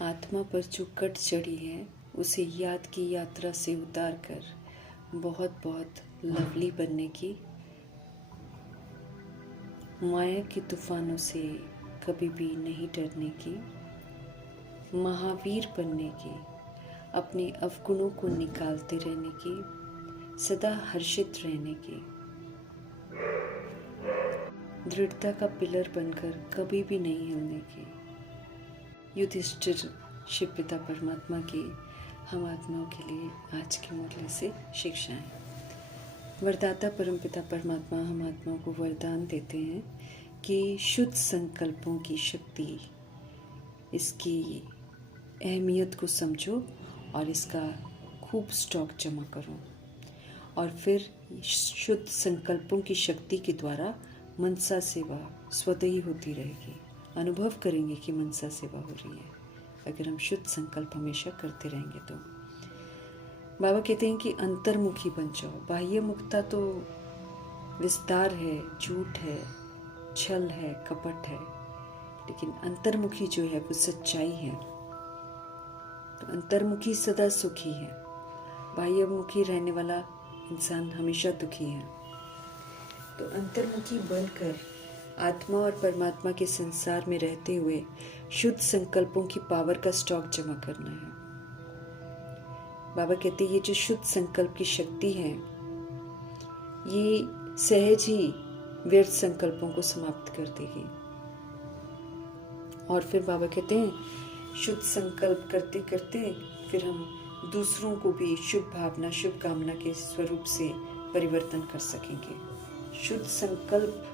आत्मा पर जो कट चढ़ी है उसे याद की यात्रा से उतार कर बहुत बहुत लवली बनने की, माया के तूफानों से कभी भी नहीं डरने की, महावीर बनने की, अपने अवगुणों को निकालते रहने की, सदा हर्षित रहने की, दृढ़ता का पिलर बनकर कभी भी नहीं हिलने की। युधिष्ठिर शिव पिता परमात्मा की हम आत्माओं के लिए आज के मुरली से शिक्षाएं। वरदाता परमपिता परमात्मा हम आत्माओं को वरदान देते हैं कि शुद्ध संकल्पों की शक्ति, इसकी अहमियत को समझो और इसका खूब स्टॉक जमा करो, और फिर शुद्ध संकल्पों की शक्ति के द्वारा मनसा सेवा स्वतः ही होती रहेगी। अनुभव करेंगे कि मनसा सेवा हो रही है अगर हम शुद्ध संकल्प हमेशा करते रहेंगे तो। बाबा कहते हैं कि अंतर्मुखी बन जाओ। बाह्य मुखता तो विस्तार है, झूठ है, छल है, कपट है, लेकिन अंतर्मुखी जो है वो सच्चाई है। तो अंतर्मुखी सदा सुखी है, बाह्यमुखी रहने वाला इंसान हमेशा दुखी है। तो अंतर्मुखी बनकर आत्मा और परमात्मा के संसार में रहते हुए शुद्ध संकल्पों की पावर का स्टॉक जमा करना है। बाबा कहते हैं ये जो शुद्ध संकल्प की शक्ति है ये सहज ही व्यर्थ संकल्पों को समाप्त कर देगी। और फिर बाबा कहते हैं शुद्ध संकल्प करते करते फिर हम दूसरों को भी शुभ भावना, शुभ कामना के स्वरूप से परिवर्तन कर सकेंगे। शुद्ध संकल्प,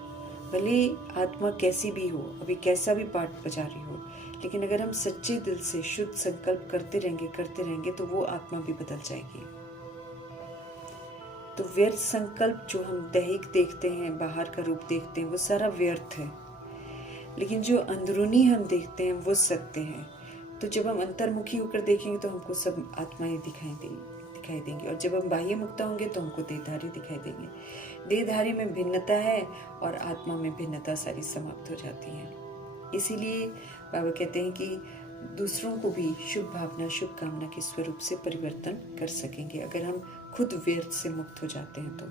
भले आत्मा कैसी भी हो, अभी कैसा भी पाठ बजा रही हो, लेकिन अगर हम सच्चे दिल से शुद्ध संकल्प करते रहेंगे तो वो आत्मा भी बदल जाएगी। तो व्यर्थ संकल्प जो हम दैहिक देखते हैं, बाहर का रूप देखते हैं, वो सारा व्यर्थ है, लेकिन जो अंदरूनी हम देखते हैं वो सत्य है। तो जब हम अंतर्मुखी होकर देखेंगे तो हमको सब आत्माएं दिखाई देंगी, और जब हम बाह्य मुक्ता होंगे तो हमको देहधारी दिखाई देंगे। देहधारी में भिन्नता है और आत्मा में भिन्नता सारी समाप्त हो जाती है। इसीलिए बाबा कहते हैं कि दूसरों को भी शुभ भावना, शुभ कामना के स्वरूप से परिवर्तन कर सकेंगे अगर हम खुद व्यर्थ से मुक्त हो जाते हैं। तो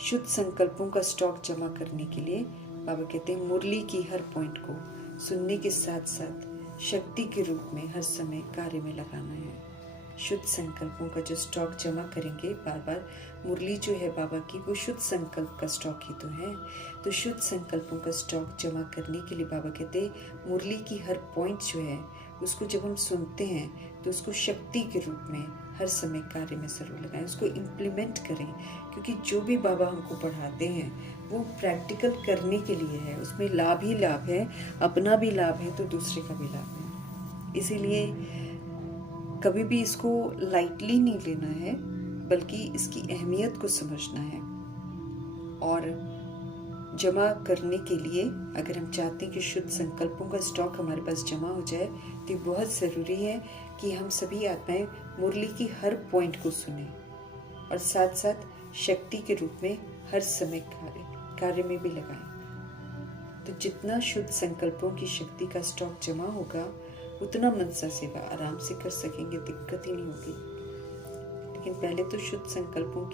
शुद्ध संकल्पों का स्टॉक जमा करने के लिए बाबा कहते हैं मुरली की हर पॉइंट को सुनने के साथ साथ शक्ति के रूप में हर समय कार्य में लगाना है। शुद्ध संकल्पों का जो स्टॉक जमा करेंगे बार बार, मुरली जो है बाबा की वो शुद्ध संकल्प का स्टॉक ही तो है। तो शुद्ध संकल्पों का स्टॉक जमा करने के लिए बाबा कहते हैं मुरली की हर पॉइंट जो है उसको जब हम सुनते हैं तो उसको शक्ति के रूप में हर समय कार्य में जरूर लगाएं, उसको इम्प्लीमेंट करें, क्योंकि जो भी बाबा हमको पढ़ाते हैं वो प्रैक्टिकल करने के लिए है। उसमें लाभ ही लाभ है, अपना भी लाभ है तो दूसरे का भी लाभ है। इसीलिए कभी भी इसको लाइटली नहीं लेना है, बल्कि इसकी अहमियत को समझना है। और जमा करने के लिए अगर हम चाहते हैं कि शुद्ध संकल्पों का स्टॉक हमारे पास जमा हो जाए तो बहुत ज़रूरी है कि हम सभी आत्माएं मुरली की हर पॉइंट को सुने और साथ साथ शक्ति के रूप में हर समय कार्य में भी लगाएं। तो जितना शुद्ध संकल्पों की शक्ति का स्टॉक जमा होगा उतना मनसा सेवा आराम से कर सकेंगे, दिक्कत ही नहीं होगी। लेकिन पहले तो शुद्ध संकल्पों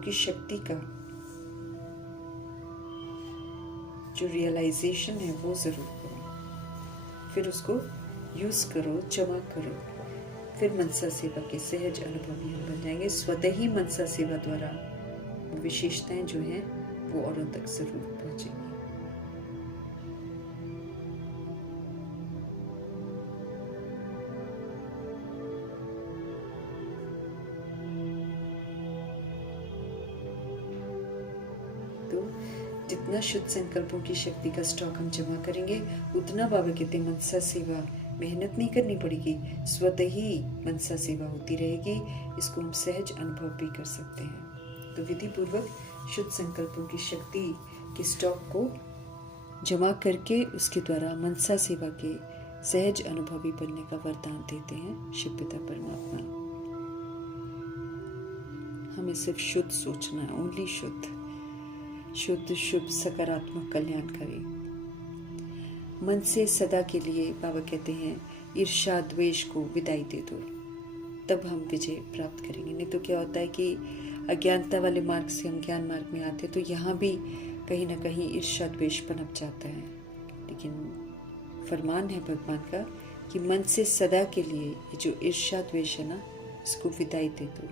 की शक्ति का जो रियलाइजेशन है वो जरूर करो, फिर उसको यूज करो, जमा करो, फिर मनसा सेवा के सहज अनुभवी हम बन जाएंगे। स्वतः ही मनसा सेवा द्वारा विशेषताएं जो हैं वो औरों तक जरूर पहुंचेंगी। जितना शुद्ध संकल्पों की शक्ति का स्टॉक हम जमा करेंगे उतना बाबा कहते हैं मनसा सेवा, मेहनत नहीं करनी पड़ेगी, स्वतः ही मनसा सेवा होती रहेगी। इसको हम सहज अनुभव भी कर सकते हैं। तो विधि पूर्वक शुद्ध संकल्पों की शक्ति के स्टॉक को जमा करके उसके द्वारा मनसा सेवा के सहज अनुभवी बनने का वरदान देते हैं शिव पिता परमात्मा। हमें सिर्फ शुद्ध सोचना है, ओनली शुद्ध, शुभ सकारात्मक कल्याण करें। मन से सदा के लिए बाबा कहते हैं ईर्ष्या द्वेष को विदाई दे दो, तब हम विजय प्राप्त करेंगे। नहीं तो क्या होता है कि अज्ञानता वाले मार्ग से हम ज्ञान मार्ग में आते हैं तो यहाँ भी कहीं ना कहीं ईर्ष्या द्वेष पनप जाता है। लेकिन फरमान है भगवान का कि मन से सदा के लिए ये जो ईर्ष्या द्वेष है ना, इसको विदाई दे दो।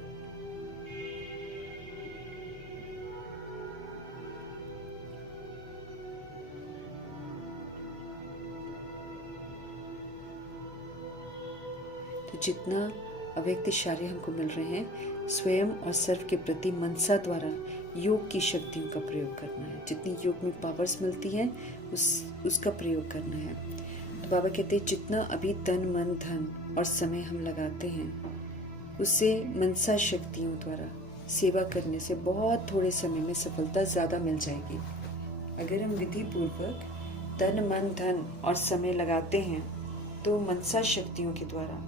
तो जितना अव्यक्त इशारे हमको मिल रहे हैं, स्वयं और सर्व के प्रति मनसा द्वारा योग की शक्तियों का प्रयोग करना है। जितनी योग में पावर्स मिलती हैं उसका प्रयोग करना है। तो बाबा कहते हैं जितना अभी तन मन धन और समय हम लगाते हैं, उससे मनसा शक्तियों द्वारा सेवा करने से बहुत थोड़े समय में सफलता ज़्यादा मिल जाएगी। अगर हम विधि पूर्वक तन मन धन और समय लगाते हैं तो मनसा शक्तियों के द्वारा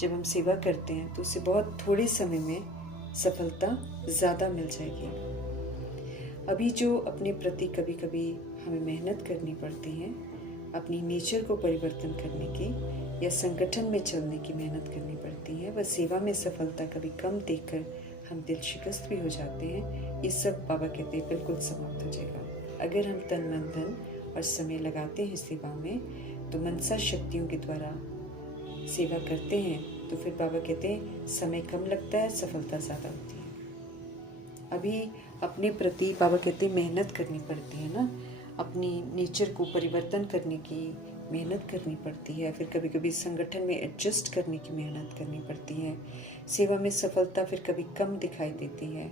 जब हम सेवा करते हैं तो उससे बहुत थोड़े समय में सफलता ज़्यादा मिल जाएगी। अभी जो अपने प्रति कभी कभी हमें मेहनत करनी पड़ती है, अपनी नेचर को परिवर्तन करने की या संगठन में चलने की मेहनत करनी पड़ती है, वह सेवा में सफलता कभी कम देखकर हम दिल शिकस्त भी हो जाते हैं। ये सब बाबा कहते हैं बिल्कुल समाप्त हो जाएगा। अगर हम तन मन धन और समय लगाते हैं सेवा में, तो मनसा शक्तियों के द्वारा सेवा करते हैं, तो फिर बाबा कहते हैं समय कम लगता है, सफलता ज़्यादा होती है। अभी अपने प्रति बाबा कहते हैं मेहनत करनी पड़ती है ना, अपनी नेचर को परिवर्तन करने की मेहनत करनी पड़ती है, फिर कभी कभी संगठन में एडजस्ट करने की मेहनत करनी पड़ती है। सेवा में सफलता फिर कभी कम दिखाई देती है।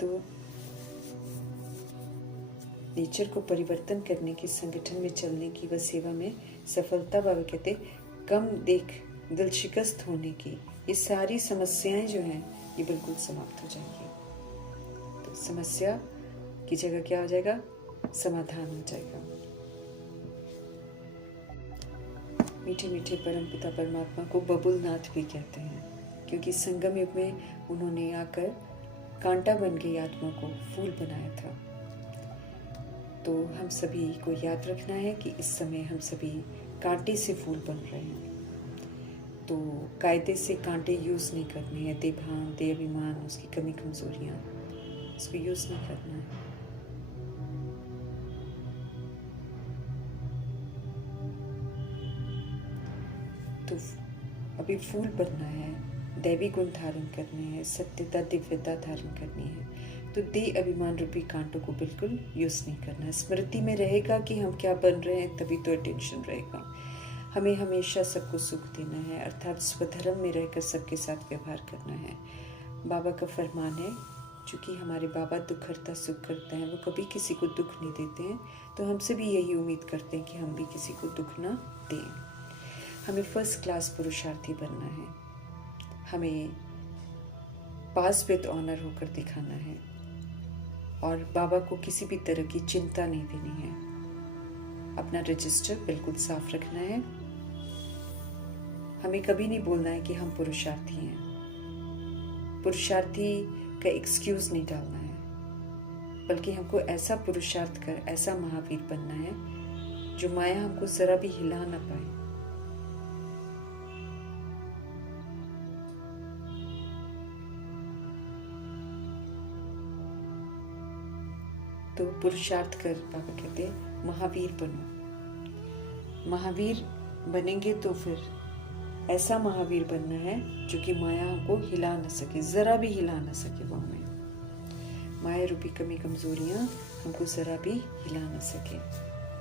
तो नेचर को परिवर्तन करने की, संगठन में चलने की, व सेवा में सफलता बाबा कहते कम देख दिल शिकस्त होने की, ये सारी समस्याएं जो हैं ये बिल्कुल समाप्त हो जाएंगी। तो समस्या की जगह क्या हो जाएगा? समाधान हो जाएगा। मीठे मीठे परम पिता परमात्मा को बबुलनाथ भी कहते हैं, क्योंकि संगम युग में उन्होंने आकर कांटा बन गई आत्मा को फूल बनाया था। तो हम सभी को याद रखना है कि इस समय हम सभी कांटे से फूल बन रहे हैं। तो कायदे से कांटे यूज़ नहीं करने हैं, देभान दे अभिमान उसकी कमी कमजोरियाँ, उसको यूज़ नहीं करना है। तो अभी फूल बनना है, दैवी गुण धारण करने हैं, सत्यता दिव्यता धारण करनी है। तो दे अभिमान रूपी कांटों को बिल्कुल यूज़ नहीं करना है। स्मृति में रहेगा कि हम क्या बन रहे हैं, तभी तो अटेंशन रहेगा। हमें हमेशा सबको सुख देना है, अर्थात स्वधर्म में रहकर सबके साथ व्यवहार करना है। बाबा का फरमान है, चूँकि हमारे बाबा दुख हरता सुख करता है, वो कभी किसी को दुख नहीं देते हैं, तो हमसे भी यही उम्मीद करते हैं कि हम भी किसी को दुख ना दें। हमें फर्स्ट क्लास पुरुषार्थी बनना है, हमें पास विद ऑनर होकर दिखाना है, और बाबा को किसी भी तरह की चिंता नहीं देनी है। अपना रजिस्टर बिल्कुल साफ रखना है। हमें कभी नहीं बोलना है कि हम पुरुषार्थी हैं। पुरुषार्थी का एक्सक्यूज नहीं डालना है, बल्कि हमको ऐसा पुरुषार्थ कर ऐसा महावीर बनना है जो माया हमको जरा भी हिला ना पाए। तो पुरुषार्थ कर बाबा कहते महावीर बनो। महावीर बनेंगे तो फिर ऐसा महावीर बनना है जो कि माया हमको हिला न सके, जरा भी हिला न सके। वो हमें माया रूपी कमी कमजोरियां हमको जरा भी हिला न सके,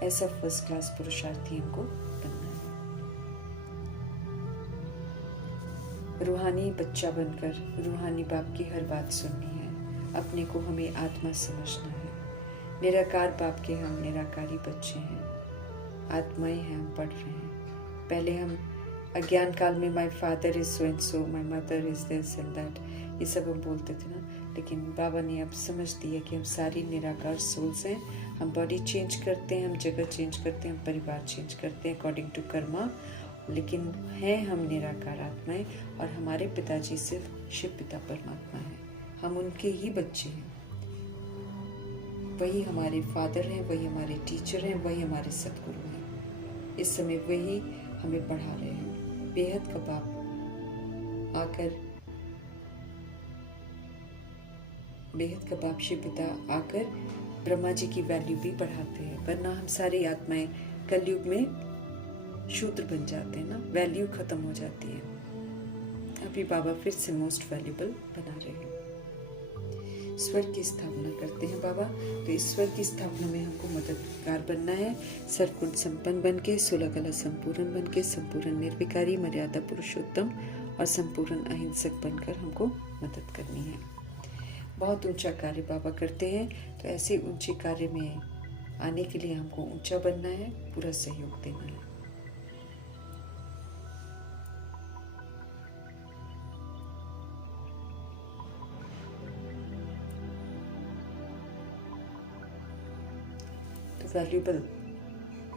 ऐसा फर्स्ट क्लास पुरुषार्थी हमको बनना है। रूहानी बच्चा बनकर रूहानी बाप की हर बात सुननी है। अपने को हमें आत्मा समझना है। निराकार बाप के हम निराकारी बच्चे हैं, आत्माएं हैं, हम पढ़ रहे हैं। पहले हम अज्ञान काल में my father is so and so, my mother is this and that, ये सब हम बोलते थे ना। लेकिन बाबा ने अब समझ दिया कि हम सारी निराकार सोल्स हैं। हम बॉडी चेंज करते हैं, हम जगह चेंज करते हैं, हम परिवार चेंज करते हैं अकॉर्डिंग टू कर्मा, लेकिन हैं हम निराकार आत्माएं, और हमारे पिताजी सिर्फ शिव पिता परमात्मा हैं। हम उनके ही बच्चे हैं। वही हमारे फादर हैं, वही हमारे टीचर हैं, वही हमारे सदगुरु हैं। इस समय वही हमें पढ़ा रहे हैं। बेहद का बाप शिव पिता आकर ब्रह्मा जी की वैल्यू भी बढ़ाते हैं, वरना हम सारी आत्माएं कलयुग में शूद्र बन जाते हैं ना, वैल्यू खत्म हो जाती है। अभी बाबा फिर से मोस्ट वैल्यूबल बना रहे हैं। स्वर्ग की स्थापना करते हैं बाबा। तो इस स्वर्ग की स्थापना में हमको मददगार बनना है। सर्वगुण संपन्न बन के, 16 कला संपूर्ण बन के, संपूर्ण निर्विकारी, मर्यादा पुरुषोत्तम और संपूर्ण अहिंसक बनकर हमको मदद करनी है। बहुत ऊंचा कार्य बाबा करते हैं, तो ऐसे ऊंचे कार्य में आने के लिए हमको ऊंचा बनना है, पूरा सहयोग देना है। तो वैल्यूबल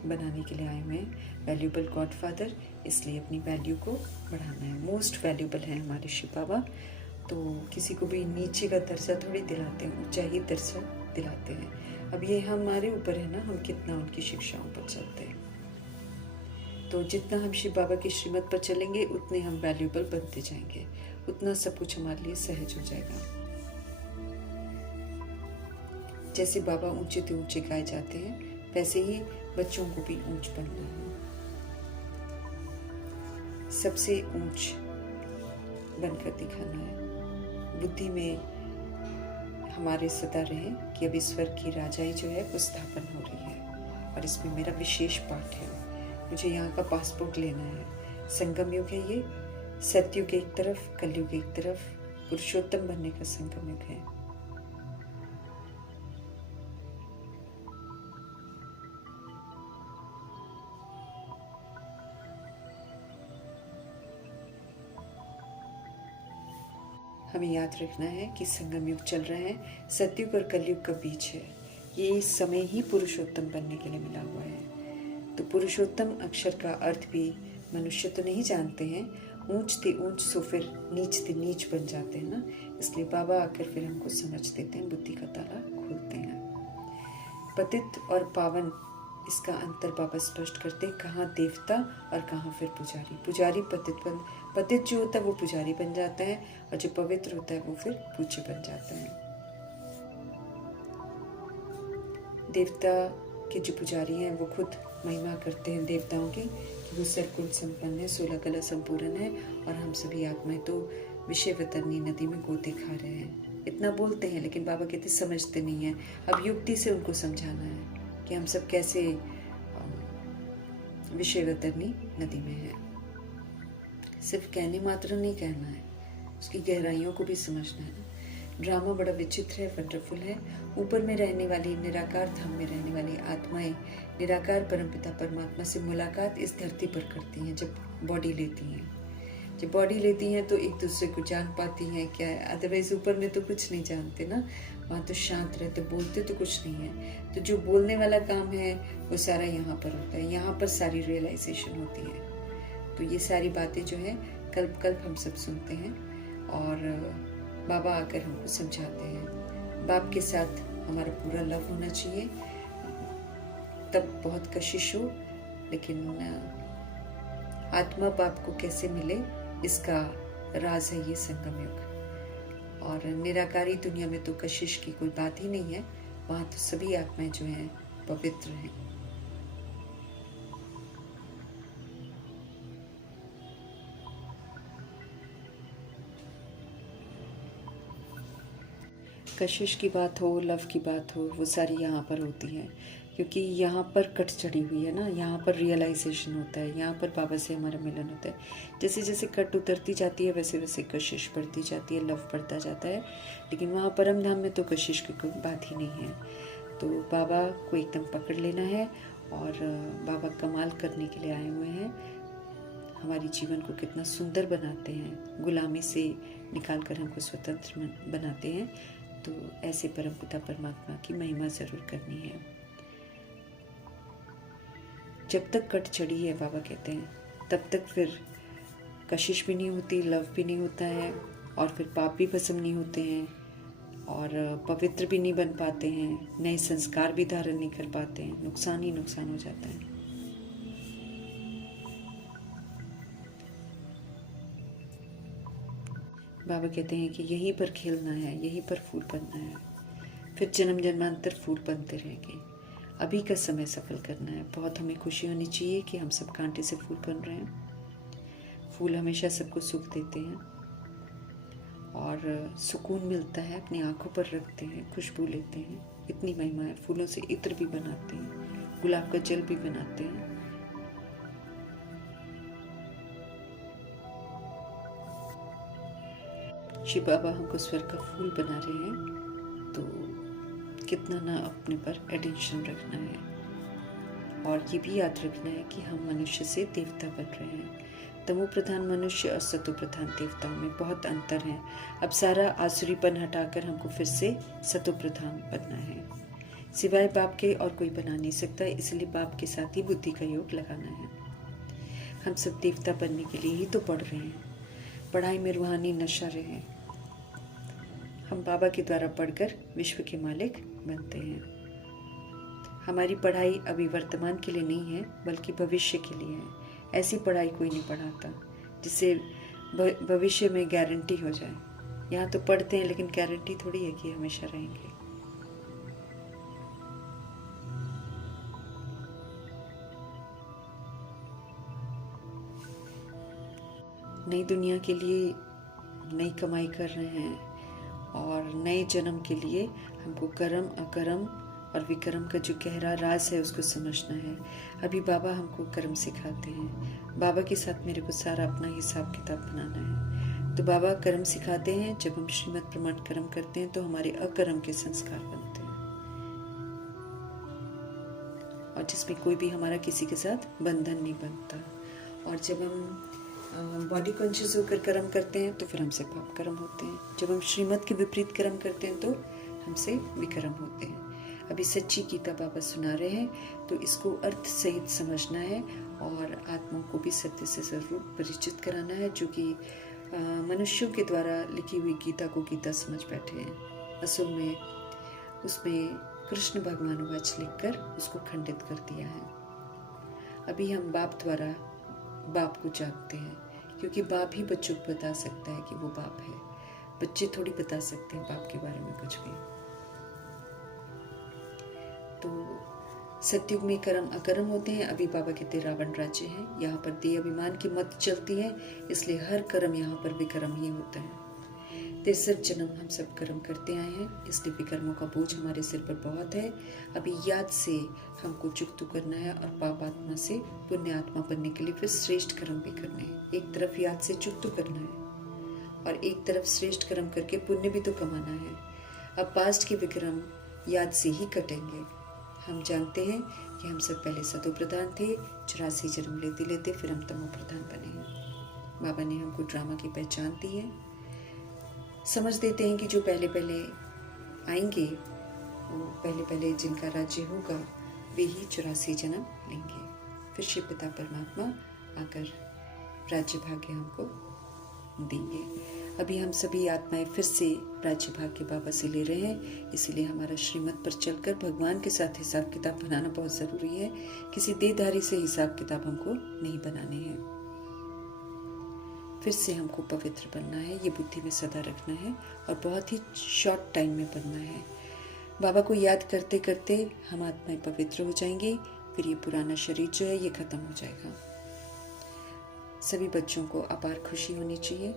बनाने के लिए आए हुए हैं, वैल्यूबल गॉडफादर, इसलिए अपनी वैल्यू को बढ़ाना है। मोस्ट वैल्यूबल है हमारे शिव बाबा। तो किसी को भी नीचे का दर्जा थोड़ी दिलाते हैं, ऊंचा ही दर्जा दिलाते हैं। अब ये हमारे ऊपर है ना, हम कितना उनकी शिक्षाओं पर चलते हैं। तो जितना हम शिव बाबा की श्रीमत पर चलेंगे, उतने हम वैल्यूबल बनते जाएंगे, उतना सब कुछ हमारे लिए सहज हो जाएगा। जैसे बाबा ऊंचे से ऊंचे गाए जाते हैं, वैसे ही बच्चों को भी ऊंच बनना है। सबसे ऊंच बनकर दिखाना है। बुद्धि में हमारे सदा रहे कि अब ईश्वर की राजाई जो है वो स्थापन हो रही है, और इसमें मेरा विशेष पाठ है। मुझे यहाँ का पासपोर्ट लेना है। संगम युग है ये, सतयुग एक तरफ, कलयुग एक तरफ, पुरुषोत्तम बनने का संगम युग है। हमें याद रखना है कि संगम युग चल रहा है, सतयुग और कलयुग का बीच है। ये समय ही पुरुषोत्तम बनने के लिए मिला हुआ है। तो पुरुषोत्तम अक्षर का अर्थ भी मनुष्य तो नहीं जानते हैं। ऊंच ते ऊंच सो फिर नीच ते नीच बन जाते हैं ना, इसलिए बाबा आकर फिर हमको समझ देते हैं, बुद्धि का ताला खोलते हैं। पतित और पावन, इसका अंतर बाबा स्पष्ट करते हैं। कहाँ देवता और कहाँ फिर पुजारी। पुजारी पतित जो होता है वो पुजारी बन जाता है, और जो पवित्र होता है वो फिर पूज्य बन जाता है। देवता के जो पुजारी हैं वो खुद महिमा करते हैं देवताओं की कि वो सर्वगुण संपन्न है, 16 कला संपूर्ण है, और हम सभी आत्माएं तो विषय वतरनी नदी में गोते खा रहे हैं। इतना बोलते हैं, लेकिन बाबा कहते समझते नहीं है। अब युक्ति से उनको समझाना है कि हम सब कैसे विषय वतरनी नदी में है। सिर्फ कहने मात्र नहीं कहना है, उसकी गहराइयों को भी समझना है। ड्रामा बड़ा विचित्र है, वंडरफुल है। ऊपर में रहने वाली, निराकार धाम में रहने वाली आत्माएं निराकार परमपिता परमात्मा से मुलाकात इस धरती पर करती हैं जब बॉडी लेती हैं। जब बॉडी लेती हैं तो एक दूसरे को जान पाती हैं क्या है, अदरवाइज ऊपर में तो कुछ नहीं जानते ना, वहाँ तो शांत रहते, बोलते तो कुछ नहीं है। तो जो बोलने वाला काम है वो सारा यहाँ पर होता है, यहाँ पर सारी रियलाइजेशन होती है। तो ये सारी बातें जो है कल्प कल्प हम सब सुनते हैं, और बाबा आकर हमको समझाते हैं। बाप के साथ हमारा पूरा लव होना चाहिए, तब बहुत कशिश हो, लेकिन आत्मा बाप को कैसे मिले इसका राज है ये संगम युग। और निराकारी दुनिया में तो कशिश की कोई बात ही नहीं है, वहाँ तो सभी आत्माएं जो हैं पवित्र हैं। कशिश की बात हो, लव की बात हो, वो सारी यहाँ पर होती है, क्योंकि यहाँ पर कट चढ़ी हुई है ना, यहाँ पर रियलाइजेशन होता है, यहाँ पर बाबा से हमारा मिलन होता है। जैसे जैसे कट उतरती जाती है वैसे वैसे कशिश बढ़ती जाती है, लव बढ़ता जाता है। लेकिन वहाँ परम धाम में तो कशिश की कोई बात ही नहीं है। तो बाबा को एकदम पकड़ लेना है, और बाबा कमाल करने के लिए आए हुए हैं। हमारे जीवन को कितना सुंदर बनाते हैं, गुलामी से निकाल कर हमको स्वतंत्र बनाते हैं। तो ऐसे परमपिता परमात्मा की महिमा ज़रूर करनी है। जब तक कट चढ़ी है, बाबा कहते हैं, तब तक फिर कशिश भी नहीं होती, लव भी नहीं होता है, और फिर पाप भी भस्म नहीं होते हैं, और पवित्र भी नहीं बन पाते हैं, नए संस्कार भी धारण नहीं कर पाते हैं, नुकसान ही नुकसान हो जाता है। बाबा कहते हैं कि यहीं पर खेलना है, यहीं पर फूल बनना है, फिर जन्म जन्मांतर फूल बनते रहेंगे। अभी का समय सफल करना है। बहुत हमें खुशी होनी चाहिए कि हम सब कांटे से फूल बन रहे हैं। फूल हमेशा सबको सुख देते हैं और सुकून मिलता है, अपनी आंखों पर रखते हैं, खुशबू लेते हैं। इतनी महिमा है। फूलों से इत्र भी बनाते हैं, गुलाब का जल भी बनाते हैं। शिव बाबा हमको स्वर्ग का फूल बना रहे हैं, तो कितना ना अपने पर एटेंशन रखना है, और ये भी याद रखना है कि हम मनुष्य से देवता बन रहे हैं। तमो प्रधान मनुष्य और सतो प्रधान देवताओं में बहुत अंतर है। अब सारा आसुरीपन हटाकर हमको फिर से सतो प्रधान बनना है। सिवाय बाप के और कोई बना नहीं सकता, इसलिए बाप के साथ ही बुद्धि का योग लगाना है। हम सब देवता बनने के लिए ही तो पढ़ रहे हैं। पढ़ाई में रूहानी नशा रहे। हम बाबा के द्वारा पढ़कर विश्व के मालिक बनते हैं। हमारी पढ़ाई अभी वर्तमान के लिए नहीं है, बल्कि भविष्य के लिए है। ऐसी पढ़ाई कोई नहीं पढ़ाता जिससे भविष्य में गारंटी हो जाए। यहाँ तो पढ़ते हैं, लेकिन गारंटी थोड़ी है कि हमेशा रहेंगे। नई दुनिया के लिए नई कमाई कर रहे हैं, और नए जन्म के लिए हमको कर्म अकर्म और विक्रम का जो गहरा राज है उसको समझना है। अभी बाबा हमको कर्म सिखाते हैं। बाबा के साथ मेरे को सारा अपना हिसाब किताब बनाना है। तो बाबा कर्म सिखाते हैं। जब हम श्रीमद् प्रमाण कर्म करते हैं तो हमारे अकर्म के संस्कार बनते हैं, और जिसमें कोई भी हमारा किसी के साथ बंधन नहीं बनता। और जब हम बॉडी कॉन्शियस होकर कर्म करते हैं तो फिर हमसे पाप कर्म होते हैं। जब हम श्रीमद् के विपरीत कर्म करते हैं तो हमसे विकर्म होते हैं। अभी सच्ची गीता बाबा सुना रहे हैं, तो इसको अर्थ सहित समझना है, और आत्मा को भी सत्य से जरूर परिचित कराना है, जो कि मनुष्यों के द्वारा लिखी हुई गीता को गीता समझ बैठे हैं। असल में उसमें कृष्ण भगवान वाच लिखकर उसको खंडित कर दिया है। अभी हम बाप द्वारा बाप को जानते हैं, क्योंकि बाप ही बच्चों को बता सकता है कि वो बाप है। बच्चे थोड़ी बता सकते हैं बाप के बारे में कुछ भी। तो सतयुग में कर्म अकर्म होते हैं। अभी बाबा कहते रावण राज्य है। यहाँ पर देह अभिमान की मत चलती है, इसलिए हर कर्म यहाँ पर विकर्म ही होता है। 63 जन्म हम सब कर्म करते आए हैं, इसलिए विकर्मों का बोझ हमारे सिर पर बहुत है। अभी याद से हमको चुकतू करना है, और पाप आत्मा से पुण्य आत्मा बनने के लिए फिर श्रेष्ठ कर्म भी करने हैं। एक तरफ याद से चुकतू करना है, और एक तरफ श्रेष्ठ कर्म करके पुण्य भी तो कमाना है। अब पास्ट के विक्रम याद से ही कटेंगे। हम जानते हैं कि हम सब पहले सतो प्रधान थे, 84 जन्म लेते लेते फिर हम तमो प्रधान बने हैं। बाबा ने हमको ड्रामा की पहचान दी है। समझ देते हैं कि जो पहले पहले आएंगे, वो पहले पहले जिनका राज्य होगा, वे ही 84 जन्म लेंगे। फिर शिव पिता परमात्मा आकर राज्य भाग्य हमको देंगे। अभी हम सभी आत्माएं फिर से राज्य भाग्य बाबा से ले रहे हैं, इसीलिए हमारा श्रीमत पर चलकर भगवान के साथ हिसाब किताब बनाना बहुत ज़रूरी है। किसी देहधारी से हिसाब किताब हमको नहीं बनाने हैं। फिर से हमको पवित्र बनना है, ये बुद्धि में सदा रखना है, और बहुत ही शॉर्ट टाइम में बनना है। बाबा को याद करते करते हम आत्माएं पवित्र हो जाएंगी। फिर ये पुराना शरीर जो है ये खत्म हो जाएगा। सभी बच्चों को अपार खुशी होनी चाहिए,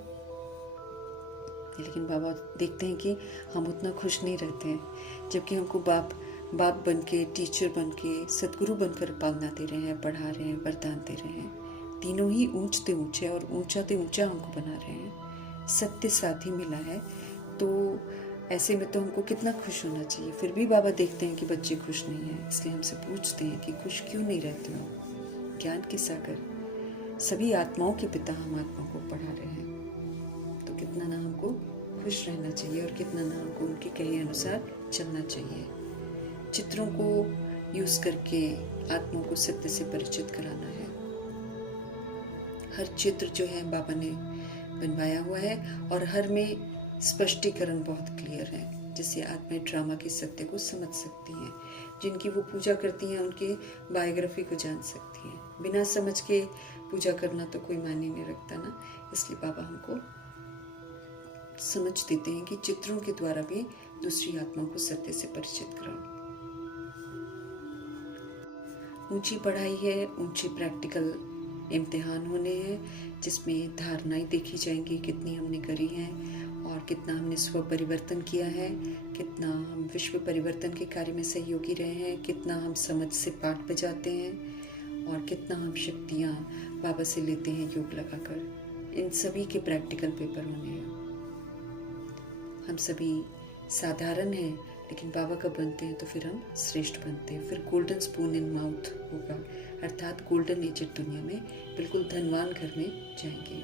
लेकिन बाबा देखते हैं कि हम उतना खुश नहीं रहते हैं, जबकि हमको बाप बन के, टीचर बन के, सदगुरु बनकर पालना दे रहे हैं, पढ़ा रहे हैं, वरदान दे रहे हैं। तीनों ही ऊंचते ऊंचे और ऊंचाते ऊंचा हमको बना रहे हैं। सत्य साथी मिला है, तो ऐसे में तो हमको कितना खुश होना चाहिए। फिर भी बाबा देखते हैं कि बच्चे खुश नहीं हैं, इसलिए हमसे पूछते हैं कि खुश क्यों नहीं रहते हो। ज्ञान के सागर, सभी आत्माओं के पिता हम आत्मा को पढ़ा रहे हैं, तो कितना ना हमको खुश रहना चाहिए, और कितना ना हमको उनके कहे अनुसार चलना चाहिए। चित्रों को यूज करके आत्मा को सत्य से परिचित कराना है। हर चित्र जो है बाबा ने बनवाया हुआ है और हर में स्पष्टीकरण बहुत क्लियर है, जिससे आत्माएं ड्रामा के सत्य को समझ सकती हैं। जिनकी वो पूजा करती हैं उनके बायोग्राफी को जान सकती हैं। बिना समझ के पूजा करना तो कोई मायने नहीं रखता ना। इसलिए बाबा हमको समझ देते हैं कि चित्रों के द्वारा भी दूसरी आत्माओं को सत्य से परिचित कराओ। ऊंची पढ़ाई है, ऊंचे प्रैक्टिकल इम्तिहान होने हैं, जिसमें धारणाएं देखी जाएंगी कितनी हमने करी हैं और कितना हमने स्व परिवर्तन किया है, कितना हम विश्व परिवर्तन के कार्य में सहयोगी रहे हैं, कितना हम समझ से पाठ बजाते हैं और कितना हम शक्तियाँ बाबा से लेते हैं योग लगाकर। इन सभी के प्रैक्टिकल पेपर होने हैं। हम सभी साधारण हैं, लेकिन बाबा का बनते हैं तो फिर हम श्रेष्ठ बनते हैं। फिर गोल्डन स्पून इन माउथ होगा, अर्थात गोल्डन एजेड दुनिया में बिल्कुल धनवान घर में जाएंगे।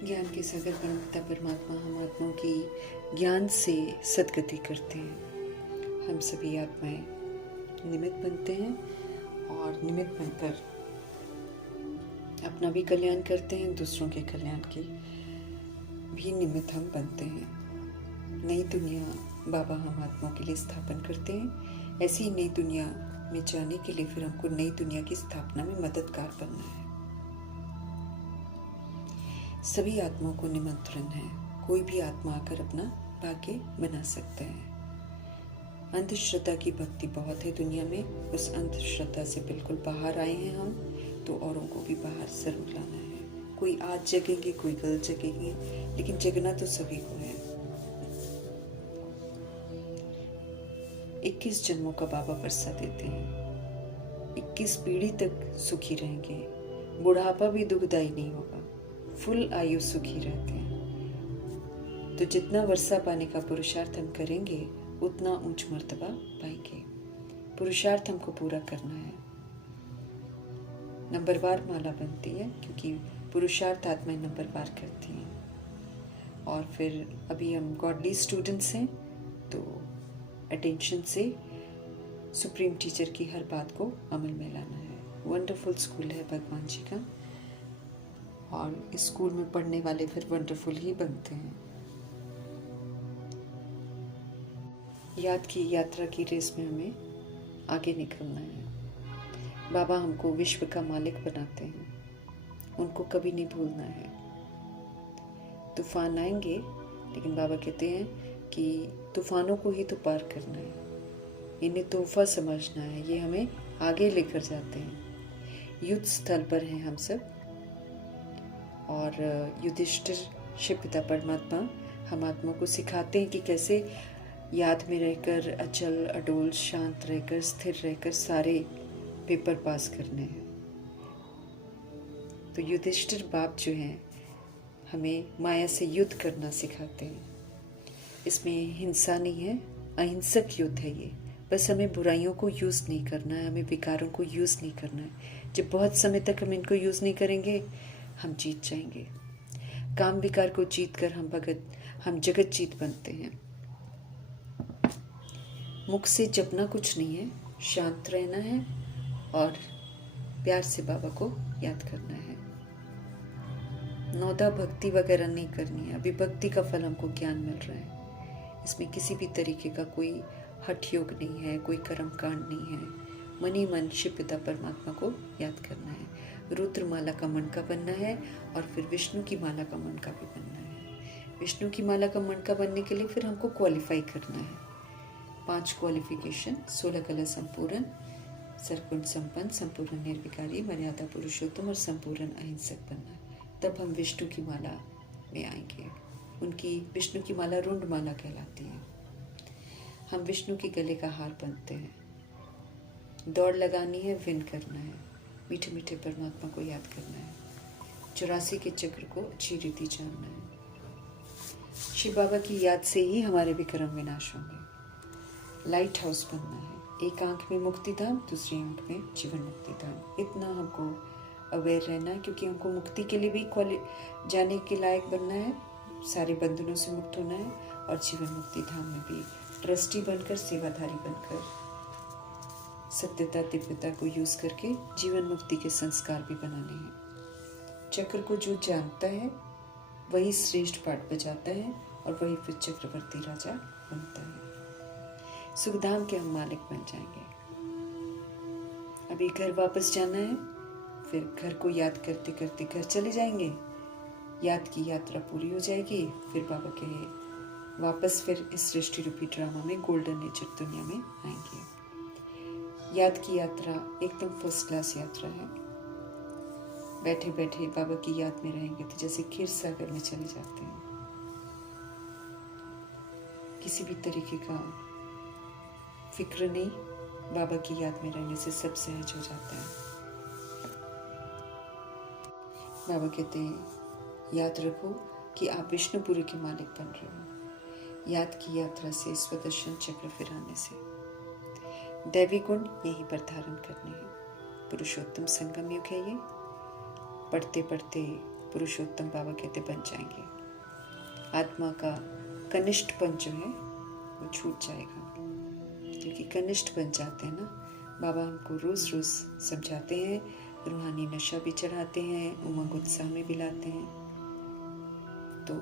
ज्ञान के सागर परमपिता परमात्मा हम आत्माओं की ज्ञान से सद्गति करते हैं। हम सभी आत्माएं निमित्त बनते हैं और निमित्त बनकर अपना भी कल्याण करते हैं, दूसरों के कल्याण की भी निमित्त हम बनते हैं। नई दुनिया बाबा हम आत्माओं के लिए स्थापन करते हैं। ऐसी नई दुनिया में जाने के लिए फिर हमको नई दुनिया की स्थापना में मददगार बनना है। सभी आत्माओं को निमंत्रण है, कोई भी आत्मा आकर अपना भाग्य बना सकता है। अंधश्रद्धा की भक्ति बहुत है दुनिया में, उस अंधश्रद्धा से बिल्कुल बाहर आए हैं हम, तो औरों को भी बाहर जरूर लाना है। कोई आज जगेंगे, कोई कल जगेंगे, लेकिन जगना तो सभी को है। 21 जन्मों का बाबा वर्षा देते हैं। 21 पीढ़ी तक सुखी रहेंगे, बुढ़ापा भी दुखदाई नहीं होगा, फुल आयु सुखी रहते हैं। तो जितना वर्षा पाने का पुरुषार्थ हम करेंगे उतना ऊंच मर्तबा पाएंगे। पुरुषार्थ हमको पूरा करना है। नंबरवार माला बनती है क्योंकि पुरुषार्थ आत्माएं नंबरवार करती हैं। और फिर अभी हम गॉडली स्टूडेंट्स हैं, तो अटेंशन से सुप्रीम टीचर की हर बात को अमल में लाना है। वंडरफुल स्कूल है भगवान जी का, और इस स्कूल में पढ़ने वाले फिर वंडरफुल ही बनते हैं। याद की यात्रा की रेस में हमें आगे निकलना है। बाबा हमको विश्व का मालिक बनाते हैं, उनको कभी नहीं भूलना है। तूफान आएंगे, लेकिन बाबा कहते हैं कि तूफानों को ही तो पार करना है, इन्हें तोहफा समझना है, ये हमें आगे लेकर जाते हैं। युद्ध स्थल पर हैं हम सब, और युधिष्ठिर शिव पिता परमात्मा हम आत्मा को सिखाते हैं कि कैसे याद में रहकर, अचल अडोल शांत रहकर, स्थिर रहकर सारे पेपर पास करने हैं। तो युधिष्ठिर बाप जो हैं हमें माया से युद्ध करना सिखाते हैं। इसमें हिंसा नहीं है, अहिंसक युद्ध है ये। बस हमें बुराइयों को यूज़ नहीं करना है, हमें विकारों को यूज़ नहीं करना है। जब बहुत समय तक हम इनको यूज़ नहीं करेंगे, हम जीत जाएंगे। काम विकार को जीत कर हम जगत जीत बनते हैं। मुख से जपना कुछ नहीं है, शांत रहना है और प्यार से बाबा को याद करना है। नौदा भक्ति वगैरह नहीं करनी है। अभी भक्ति का फल हमको ज्ञान मिल रहा है, इसमें किसी भी तरीके का कोई हठ योग नहीं है, कोई कर्म कांड नहीं है। मन ही मन शिव पिता परमात्मा को याद करना है। रुद्र माला का मन का बनना है और फिर विष्णु की माला का मन का भी बनना है। विष्णु की माला का मन का बनने के लिए फिर हमको क्वालिफाई करना है। 5 क्वालिफिकेशन, 16 कला संपूर्ण, सर्वगुण संपन्न, संपूर्ण निर्विकारी, मर्यादा पुरुषोत्तम और संपूर्ण अहिंसक बनना है। तब हम विष्णु की माला में आएंगे। उनकी विष्णु की माला रुंड माला कहलाती है। हम विष्णु के गले का हार बनते हैं। दौड़ लगानी है, विन करना है, मीठे मीठे परमात्मा को याद करना है, 84 के चक्र को अच्छी रीति जानना है। शिव बाबा की याद से ही हमारे विक्रम विनाश होंगे। लाइट हाउस बनना है। एक आंख में मुक्ति धाम, दूसरी आंख में जीवन मुक्ति धाम। इतना हमको अवेयर रहना है, क्योंकि हमको मुक्ति के लिए भी जाने के लायक बनना है, सारे बंधनों से मुक्त होना है, और जीवन मुक्ति धाम में भी ट्रस्टी बनकर, सेवाधारी बनकर सत्यता दिव्यता को यूज करके जीवन मुक्ति के संस्कार भी बनाने हैं। चक्र को जो जानता है वही श्रेष्ठ पाठ बजाता है और वही फिर चक्रवर्ती राजा बनता है। सुखधाम के हम मालिक बन जाएंगे। अभी घर वापस जाना है, फिर घर को याद करते करते घर चले जाएंगे। याद की यात्रा पूरी हो जाएगी, फिर बाबा के वापस फिर इस सृष्टि रूपी ड्रामा में गोल्डन नेचर दुनिया में आएंगे। याद की यात्रा एकदम फर्स्ट क्लास यात्रा है। बैठे बैठे बाबा की याद में रहेंगे तो जैसे खीर सागर में चले जाते हैं। किसी भी तरीके का फिक्र नहीं, बाबा की याद में रहने से सब सहज हो जाता है। बाबा कहते हैं याद रखो कि आप विष्णुपुरी के मालिक बन रहे हो। याद की यात्रा से, स्वदर्शन चक्र फिराने से दैवी गुण यहीं पर धारण करने हैं। पुरुषोत्तम संगम युग है ये। पढ़ते पढ़ते पुरुषोत्तम बाबा कहते बन जाएंगे। आत्मा का कनिष्ठपन जो है वो छूट जाएगा, क्योंकि कनिष्ठ बन जाते हैं ना। बाबा हमको रोज रोज समझाते हैं, रूहानी नशा भी चढ़ाते हैं, उमंग उत्साह में भी लाते हैं। तो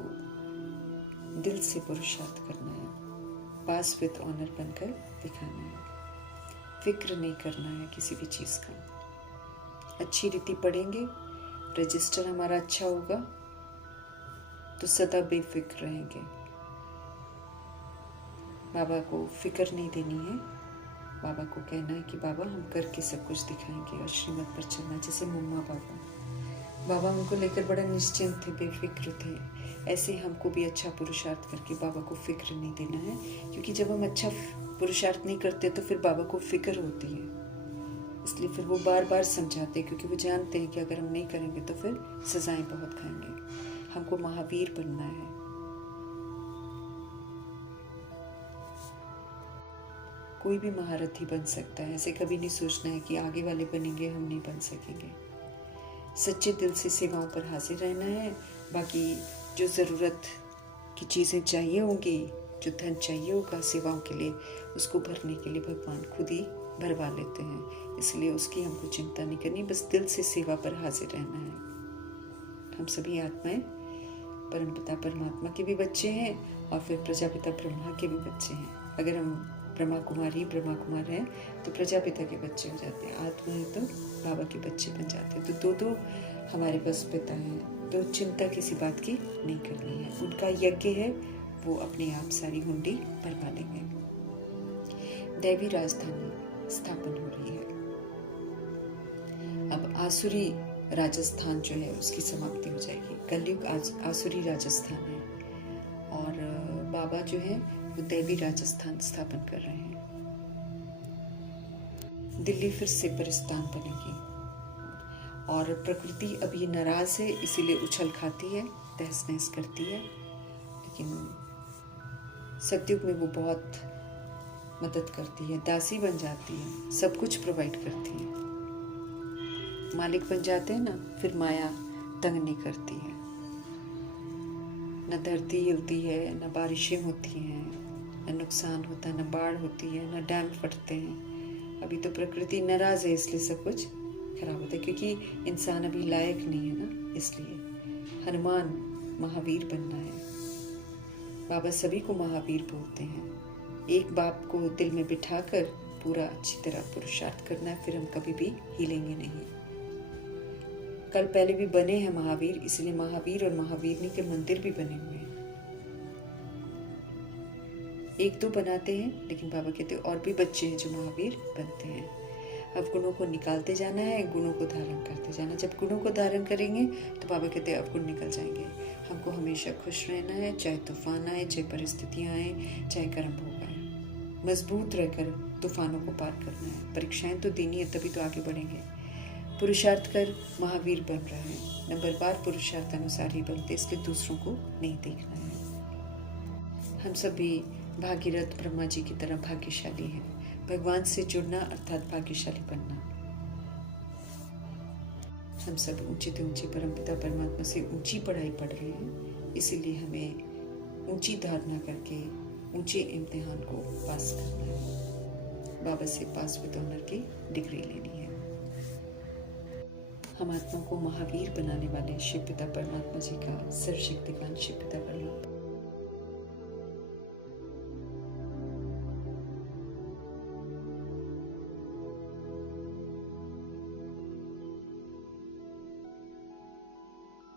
दिल से पुरुषार्थ करना है, पास विद ऑनर बनकर दिखाना है। फिक्र नहीं करना है किसी भी चीज का। अच्छी रीति पढ़ेंगे, रजिस्टर हमारा अच्छा होगा तो सदा बेफिक्र रहेंगे। बाबा को फिक्र नहीं देनी है। बाबा को कहना है कि बाबा हम करके सब कुछ दिखाएंगे और श्रीमत पर चलना। जैसे मुम्मा बाबा हमको लेकर बड़ा निश्चिंत थे, बेफिक्र थे। ऐसे हमको भी अच्छा पुरुषार्थ करके बाबा को फिक्र नहीं देना है, क्योंकि जब हम अच्छा पुरुषार्थ नहीं करते तो फिर बाबा को फिक्र होती है। इसलिए फिर वो बार बार समझाते हैं, क्योंकि वो जानते हैं कि अगर हम नहीं करेंगे तो फिर सजाएं बहुत खाएंगे। हमको महावीर बनना है। कोई भी महारथी बन सकता है। ऐसे कभी नहीं सोचना है कि आगे वाले बनेंगे, हम नहीं बन सकेंगे। सच्चे दिल से सेवाओं पर हाजिर रहना है। बाकी जो ज़रूरत की चीज़ें चाहिए होंगी, जो धन चाहिए होगा सेवाओं के लिए, उसको भरने के लिए भगवान खुद ही भरवा लेते हैं। इसलिए उसकी हमको चिंता नहीं करनी, बस दिल से सेवा पर हाजिर रहना है। हम सभी आत्माएं परमपिता परमात्मा के भी बच्चे हैं और फिर प्रजापिता ब्रह्मा के भी बच्चे हैं। अगर हम ब्रह्मा कुमार हैं तो प्रजापिता के बच्चे हो जाते हैं। आत्मा है तो बाबा के बच्चे बन जाते हैं। तो दो हमारे पास पिता हैं, तो चिंता किसी बात की नहीं करनी है। उनका यज्ञ है, वो अपने आप सारी हुंडी भरवा लेंगे। दैवी राजधानी स्थापन हो रही है। अब आसुरी राजस्थान जो है उसकी समाप्ति हो जाएगी। कलयुग आसुरी राजस्थान है और बाबा जो है वो दैवी राजस्थान स्थापन कर रहे हैं। दिल्ली फिर से परिस्तान बनेगी और प्रकृति अब ये नाराज है, इसीलिए उछल खाती है, तहस नहस करती है। लेकिन सतयुग में वो बहुत मदद करती है, दासी बन जाती है, सब कुछ प्रोवाइड करती है। मालिक बन जाते हैं ना, फिर माया तंग नहीं करती है। न धरती हिलती है, न बारिशें होती हैं, न नुकसान होता, न बाढ़ होती है, न डैम फटते हैं। अभी तो प्रकृति नाराज है, इसलिए सब कुछ खराब होता है, क्योंकि इंसान अभी लायक नहीं है ना। इसलिए हनुमान महावीर बनना है। बाबा सभी को महावीर बोलते हैं। एक बाप को दिल में बिठाकर पूरा अच्छी तरह पुरुषार्थ करना है, फिर हम कभी भी हिलेंगे नहीं। कल पहले भी बने हैं महावीर, इसलिए महावीर और महावीरनी के मंदिर भी बने हुए हैं। एक दो बनाते हैं, लेकिन बाबा कहते हैं और भी बच्चे हैं जो महावीर बनते हैं। अब गुणों को निकालते जाना है, गुणों को धारण करते जाना। जब गुणों को धारण करेंगे तो बाबा कहते हैं अब गुण निकल जाएंगे। हमको हमेशा खुश रहना है, चाहे तूफान आए, चाहे परिस्थितियां आए, चाहे कर्म भोग आए। मजबूत रहकर तूफानों को पार करना है। परीक्षाएं तो देनी है, तभी तो आगे बढ़ेंगे। पुरुषार्थ कर महावीर बन रहे हैं। नंबर बार पुरुषार्थ अनुसार ही बनते, इसलिए दूसरों को नहीं देखना है। हम सभी भागीरथ ब्रह्मा जी की तरह भाग्यशाली हैं। भगवान से जुड़ना अर्थात भाग्यशाली बनना। हम सब ऊंचे से ऊंचे परमपिता परमात्मा से ऊंची पढ़ाई पढ़ रहे हैं, इसीलिए हमें ऊंची धारणा करके ऊंचे इम्तिहान को पास करना है। बाबा से पास विद ऑनर की डिग्री लेनी है। हम आत्मा को महावीर बनाने वाले शिव पिता परमात्मा जी का सर्वशक्तिमान शिव पिता